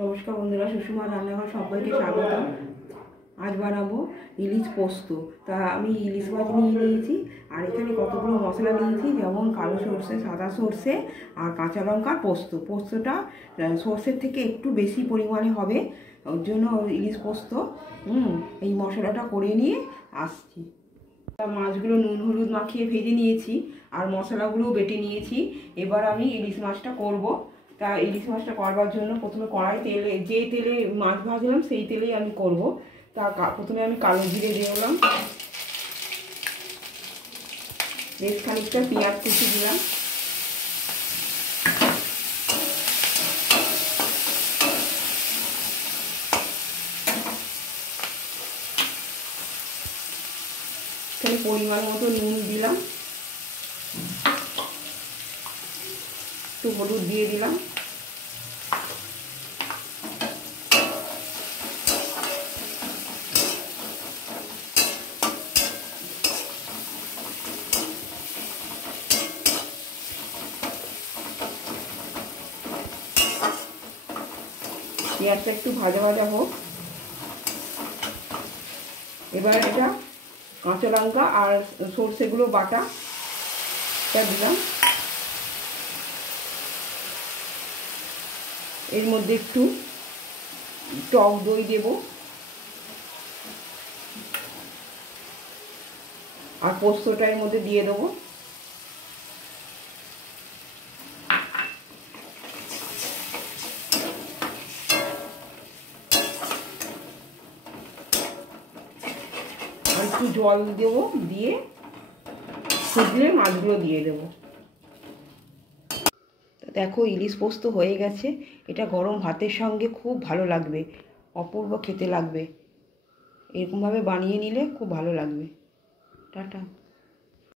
নমস্কার বন্ধুরা, সুষমা রান্নাঘর সবাইকে স্বাগত। আজ বানাবো ইলিশ পোস্ত। তা আমি ইলিশ মাছ নিয়ে নিয়েছি, আর এখানে কতগুলো মশলা নিয়েছি, যেমন কালো সর্ষে, সাদা সর্ষে আর কাঁচা লঙ্কা পোস্ত। পোস্তটা সর্ষের থেকে একটু বেশি পরিমাণে হবে, ওর জন্য ইলিশ পোস্ত এই মশলাটা করে নিয়ে আসছি। মাছগুলো নুন হলুদ মাখিয়ে ভেজে নিয়েছি, আর মশলাগুলোও বেটে নিয়েছি। এবার আমি ইলিশ মাছটা করব। তা ইলিশ মাছটা করবার জন্য প্রথমে কড়াই তেলে, যে তেলে মাছ ভাজলাম সেই তেলেই আমি করব। তা প্রথমে আমি কালো জিরে দিলাম, বেশ খানিকটা পেঁয়াজ কুচি দিলাম, এখানে পরিমাণ মতো নুন দিলাম, একটু হলুদ দিয়ে দিলাম, পেঁয়াজটা একটু ভাজা ভাজা হোক। এবার এটা কাঁচা লঙ্কা আর সর্ষেগুলো বাটা দিলাম, এর মধ্যে একটু টক দই দেব, আর পোস্তটা এর মধ্যে দিয়ে দেবো। আর একটু জল দেবো, দিয়ে ফুটলে মাছগুলো দিয়ে দেবো। দেখো ইলিশ পোস্ত হয়ে গেছে। এটা গরম ভাতের সঙ্গে খুব ভালো লাগবে, অপূর্ব খেতে লাগবে। এরকমভাবে বানিয়ে নিলে খুব ভালো লাগবে। টাটা।